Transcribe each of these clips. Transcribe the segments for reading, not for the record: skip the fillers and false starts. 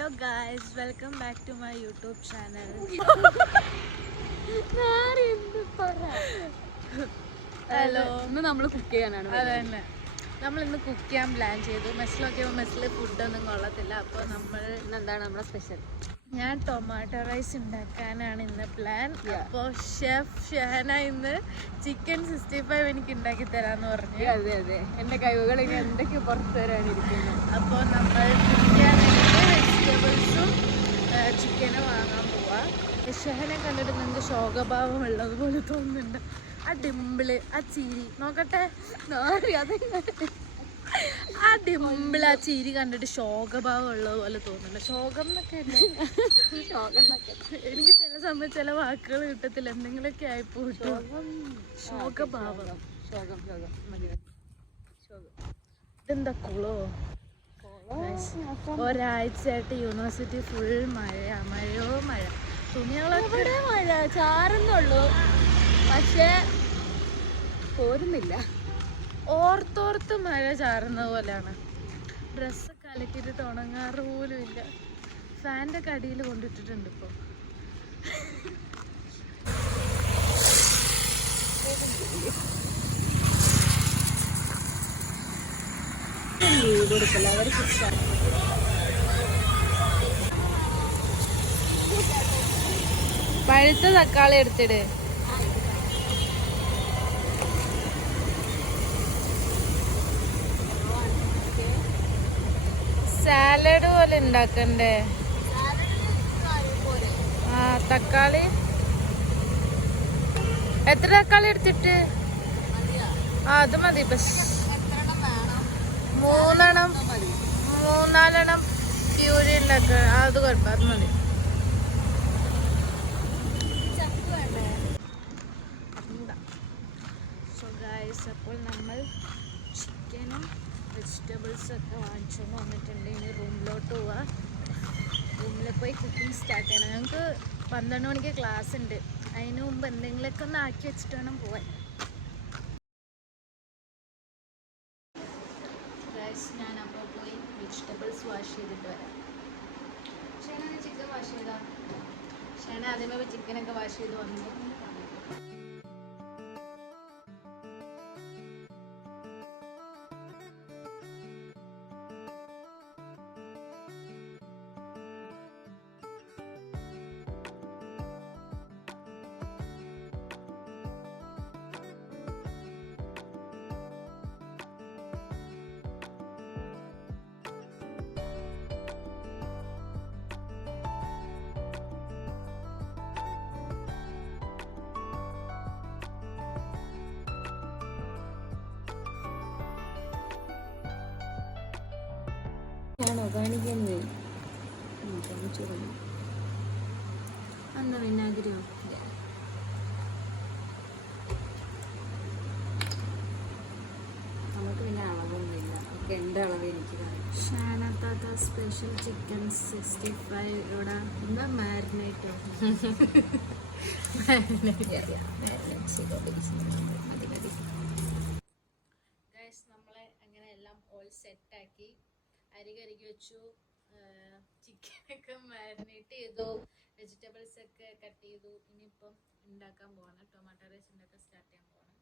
Hello guys, welcome back to my YouTube channel. Hello, ഇന്ന് നമ്മൾ cook ചെയ്യാനാണ്. അതന്നെ, നമ്മൾ ഇന്ന് കുക്ക് ചെയ്യാൻ പ്ലാൻ ചെയ്തു. മെസ്സിലൊക്കെ മെസ്സിൽ ഫുഡൊന്നും കൊള്ളത്തില്ല. അപ്പോൾ നമ്മൾ എന്താണ് നമ്മുടെ സ്പെഷ്യൽ? ഞാൻ ടൊമാറ്റോ റൈസ് ഉണ്ടാക്കാനാണ് ഇന്ന് പ്ലാൻ. അപ്പോൾ ഷെഫ് ഷഹന ഇന്ന് ചിക്കൻ 65 എനിക്ക് ഉണ്ടാക്കി തരാമെന്ന് പറഞ്ഞു. അതെ അതെ, എൻ്റെ കഴിവുകൾ ഇനി എന്തൊക്കെ പുറത്തു വരാനിരിക്കുന്നു. അപ്പോൾ നമ്മൾ കുക്ക് ചെയ്യാനായിട്ട് വെജിറ്റബിൾസും ചിക്കനും വാങ്ങാൻ പോവാം. ഷഹനെ കണ്ടിട്ട് നിങ്ങൾക്ക് ശോകഭാവം ഉള്ളതുപോലെ തോന്നുന്നുണ്ട്. ആ ഡിമ്പിള്, ആ ചിരി നോക്കട്ടെ. ആ ഡിമ്പിൾ, ആ ചിരി കണ്ടിട്ട് ശോകഭാവം ഉള്ളതുപോലെ തോന്നുന്നുണ്ട്. ശോകം എന്നൊക്കെ എനിക്ക് ചില സമയത്ത് ചില വാക്കുകൾ കിട്ടത്തില്ല, എന്തെങ്കിലുമൊക്കെ ആയിപ്പോ. ശോകഭാവം. ഇതെന്താ കുളോ? ഒരാഴ്ചയായിട്ട് യൂണിവേഴ്സിറ്റി ഫുൾ മഴയോ മഴ. തുണികളൊക്കെ മഴ ചാറുന്നുള്ളൂ, പക്ഷേ പോരുന്നില്ല. ഓർത്തോർത്ത് മഴ ചാറുന്ന പോലെയാണ്. ഡ്രസ്സൊക്കെ അലക്കിയിട്ടിട്ട് ഉണങ്ങാറ് പോലും ഇല്ല. ഫാൻ്റെ കടിയിൽ കൊണ്ടിട്ടിട്ടുണ്ട് ഇപ്പോൾ. പഴുത്ത തക്കാളി എടുത്തിട്. സാലഡ് പോലെ ഉണ്ടാക്കണ്ടേ? ആ, തക്കാളി എത്ര തക്കാളി എടുത്തിട്ട്? ആ, അത് മതി. ബസ് മൂന്നാലെണ്ണം പ്യൂരി ഉണ്ടാക്ക. അത് കുഴപ്പം, അത് മതി. സോ ഗൈസ്, അപ്പോൾ നമ്മൾ ചിക്കനും വെജിറ്റബിൾസൊക്കെ വാങ്ങിച്ചുകൊണ്ട് വന്നിട്ടുണ്ട്. ഇനി റൂമിലോട്ട് പോവാം. റൂമിൽ പോയി കുക്കിംഗ് സ്റ്റാർട്ട് ചെയ്യണം. ഞങ്ങൾക്ക് 12 മണിക്ക് ക്ലാസ് ഉണ്ട്. അതിന് മുമ്പ് എന്തെങ്കിലുമൊക്കെ ഒന്ന് ആക്കി വെച്ചിട്ട് വേണം പോവാൻ. ഗൈസ്, ഞാനപ്പോൾ പോയി വെജിറ്റബിൾസ് വാഷ് ചെയ്തിട്ട് വരാം. ഷേന ചിക്കൻ വാഷ് ചെയ്താ? ഷേന ആദ്യമേ ചിക്കനൊക്കെ വാഷ് ചെയ്ത് വന്നു. ആണോ കാണിക്കുന്നത്? എന്താ വിനാഗിരിയോ? നമുക്ക് പിന്നെ അളവൊന്നുമില്ല. ഒക്കെ എൻ്റെ അളവ് എനിക്ക് ഷാനത്താത്ത സ്പെഷ്യൽ ചിക്കൻ 65 ഇവിടെ എന്താ മാരിനേറ്റോ? ഗൈസ്, നമ്മളെ അങ്ങനെ എല്ലാം ഓൾ സെറ്റാക്കി. അരി കരുകി വെച്ചു, ചിക്കനൊക്കെ മാരിനേറ്റ് ചെയ്തു, വെജിറ്റബിൾസ് ഒക്കെ കട്ട് ചെയ്തു. ഇനിയിപ്പം ഉണ്ടാക്കാൻ പോവാണ്. ടൊമാറ്റോ റൈസ് ഉണ്ടാക്കാൻ സ്റ്റാർട്ട് ചെയ്യാൻ പോവാണ്.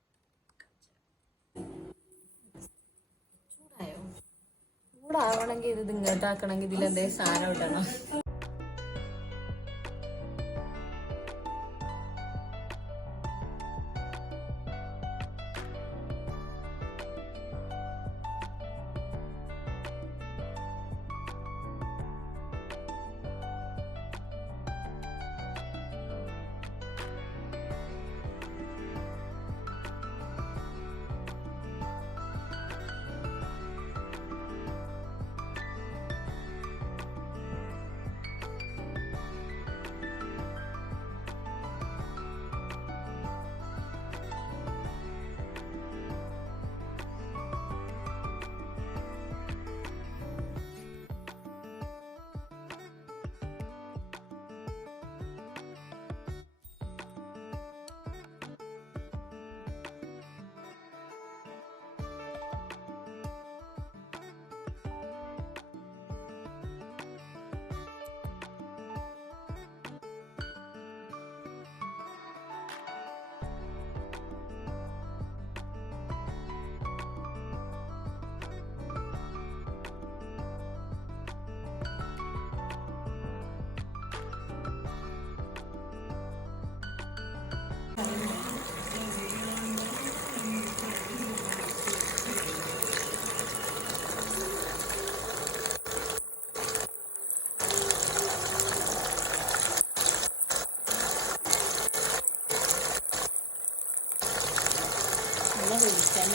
ചൂടാവണമെങ്കിൽ ഇത് ഇങ്ങോട്ടാക്കണമെങ്കിൽ ഇതിലെന്തെങ്കിലും സാധനം ഇടണം.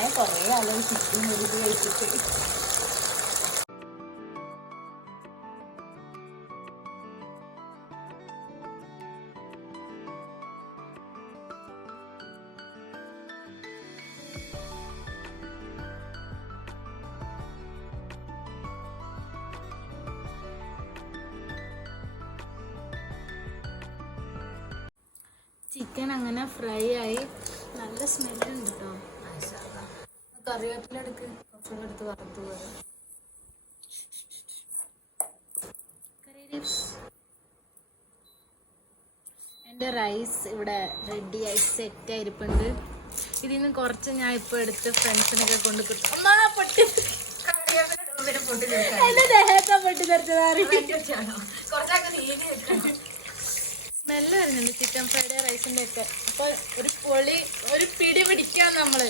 ഞാൻ കുറേ ആളുകൾ ചിക്കൻ ഒരു കഴിച്ചിട്ട്. ചിക്കൻ അങ്ങനെ ഫ്രൈ ആയി, നല്ല സ്മെല്ലുണ്ട് കേട്ടോ. കറിവേപ്പില എടുക്ക്, കുറച്ചുകൂടെ എടുത്ത് വറുത്ത് പോരാ. എൻ്റെ റൈസ് ഇവിടെ റെഡിയായി സെറ്റായിരിപ്പുണ്ട്. ഇതിൽ നിന്ന് കുറച്ച് ഞാൻ ഇപ്പോൾ എടുത്ത് ഫ്രണ്ട്സിനൊക്കെ കൊണ്ട് കൊടുത്തു. അമ്മാ പൊട്ടി, എൻ്റെ ദേഹത്താ പൊട്ടി തെറിച്ചതാ. സ്മെല്ല് വരുന്നുണ്ട് ചിക്കൻ ഫ്രൈഡ് റൈസിൻ്റെ ഒക്കെ. അപ്പോൾ ഒരു പിടി പിടിക്കാം നമ്മള്.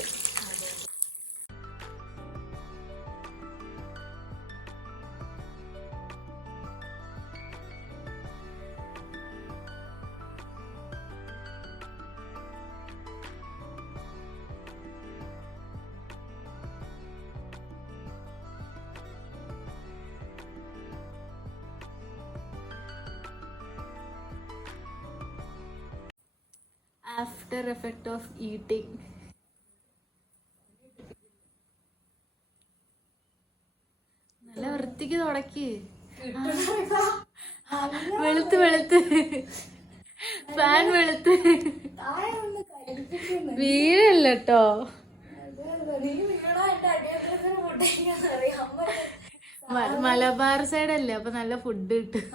After effect of eating. നല്ല വൃത്തിക്ക് തുടക്കി. വെളുത്ത് ഫാൻ വെളുത്ത് വീഴല്ല കേട്ടോ. മലബാർ സൈഡ് അല്ലേ, അപ്പൊ നല്ല ഫുഡ് കിട്ടും.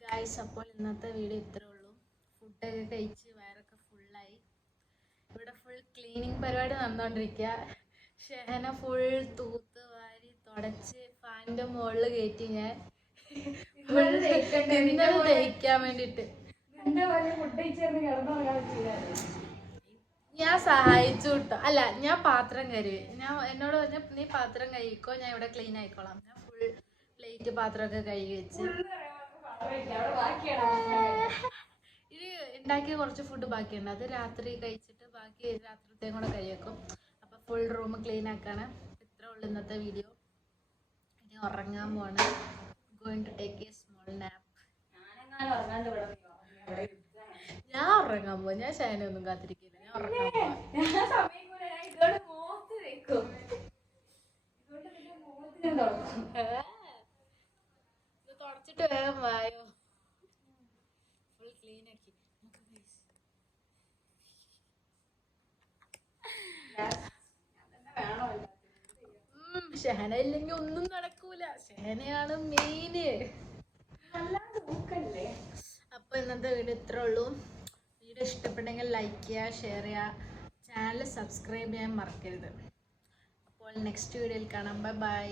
ഗൈസ്, അപ്പോൾ ഇന്നത്തെ വീഡിയോ ഇത്രേ ഉള്ളൂ. ഫുഡൊക്കെ കഴിച്ച് വയറൊക്കെ ഫുള്ളായി. ഇവിടെ ഫുൾ ക്ലീനിങ് പരിപാടി നടന്നുകൊണ്ടിരിക്കുക. ഷെഹന ഫുൾ തൂത്ത് വാരി തുടച്ച് ഫാനിൻ്റെ മുകളിൽ കയറ്റി ഞാൻ ദഹിക്കാൻ വേണ്ടിയിട്ട്. ഞാൻ സഹായിച്ചു കിട്ടോ. അല്ല, ഞാൻ പാത്രം കഴുകി. എന്നോട് പറഞ്ഞ നീ പാത്രം കഴുകിക്കോ, ഞാൻ ഇവിടെ ക്ലീൻ ആയിക്കോളാം. ഞാൻ ഫുൾ പ്ലേറ്റ് പാത്രമൊക്കെ കഴുകി വെച്ച്. ഇത് ഉണ്ടാക്കിയ കുറച്ച് ഫുഡ് ബാക്കിയുണ്ട്. അത് രാത്രി കഴിച്ചിട്ട് ബാക്കി രാത്രിത്തേക്കും കൂടെ കഴിക്കും. അപ്പം ഫുൾ റൂം ക്ലീൻ ആക്കാണ്. ഇത്രേ ഉള്ളൂ ഇന്നത്തെ വീഡിയോ. ഇനി ഉറങ്ങാൻ പോവാണ്. Going to take a small nap. ഞാൻ ഉറങ്ങാൻ പോവാ. ഞാൻ ഷൈനൊന്നും കാത്തിരിക്കില്ല. ഞാൻ ഉറങ്ങാൻ പോവാ. തുടച്ചിട്ട് വേഗം വായോ. ഫുൾ ക്ലീൻ ആക്കി. ഷെഹന ഇല്ലെങ്കിൽ ഒന്നും നടക്കൂല. ഷെഹനയാണ് മെയിന്. അപ്പൊ ഇന്നത്തെ വീഡിയോ ഇത്രേ ഉള്ളൂ. വീഡിയോ ഇഷ്ടപ്പെട്ടെങ്കിൽ ലൈക്ക് ചെയ്യുക, ഷെയർ ചെയ്യുക, ചാനൽ സബ്സ്ക്രൈബ് ചെയ്യാൻ മറക്കരുത്. അപ്പോൾ നെക്സ്റ്റ് വീഡിയോയിൽ കാണാം. Bye bye.